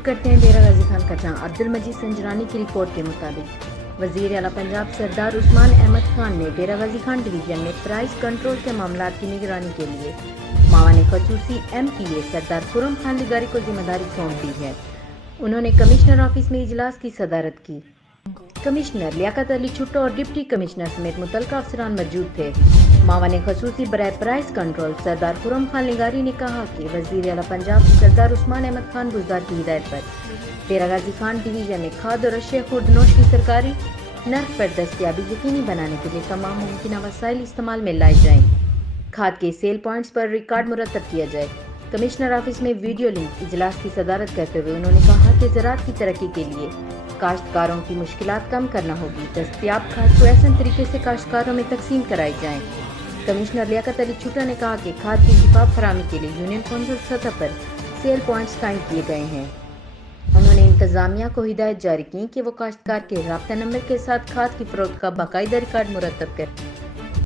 رخ کرتے ہیں ڈیرہ غازی خان کچاں۔ عبدالمجید سنجرانی کی رپورٹ کے مطابق وزیر اعلیٰ پنجاب سردار عثمان احمد خان نے ڈیرہ غازی خان ڈویژن میں پرائز کنٹرول کے معاملات کی نگرانی کے لیے معاون خصوصی MPA سردار خرم خان لیگاری کو ذمہ داری سونپ دی ہے۔ انہوں نے کمشنر آفس میں اجلاس کی صدارت کی۔ کمشنر لیاقت علی چھٹو اور ڈپٹی کمشنر سمیت متعلقہ افسران موجود تھے۔ معاون خصوصی برائے پرائز کنٹرول سردار خرم خان لیگاری نے کہا کہ وزیر اعلیٰ پنجاب سردار عثمان احمد خان بزدار کی ہدایت پر ڈیرہ غازی خان ڈویژن میں کھاد اور اشیاء خوردنوش کی سرکاری نرخ پر دستیابی یقینی بنانے کے لیے تمام ممکنہ وسائل استعمال میں لائے جائیں۔ کھاد کے سیل پوائنٹس پر ریکارڈ مرتب کیا جائے۔ کمشنر آفس میں ویڈیو لنک اجلاس کی صدارت کرتے ہوئے انہوں نے کہا کہ زراعت کی ترقی کے لیے کاشتکاروں کی مشکلات کم کرنا ہوگی۔ دستیاب کھاد کو احسن طریقے سے کاشتکاروں میں تقسیم کرائی جائیں۔ کمشنر لیاقت علی چھٹا نے کہا کہ کھاد کی شفاف فراہمی کے لیے یونین کونسل سطح پر سیل پوائنٹس قائم کیے گئے ہیں۔ انہوں نے انتظامیہ کو ہدایت جاری کی کہ وہ کاشتکار کے رابطہ نمبر کے ساتھ کھاد کی فروخت کا باقاعدہ ریکارڈ مرتب کریں۔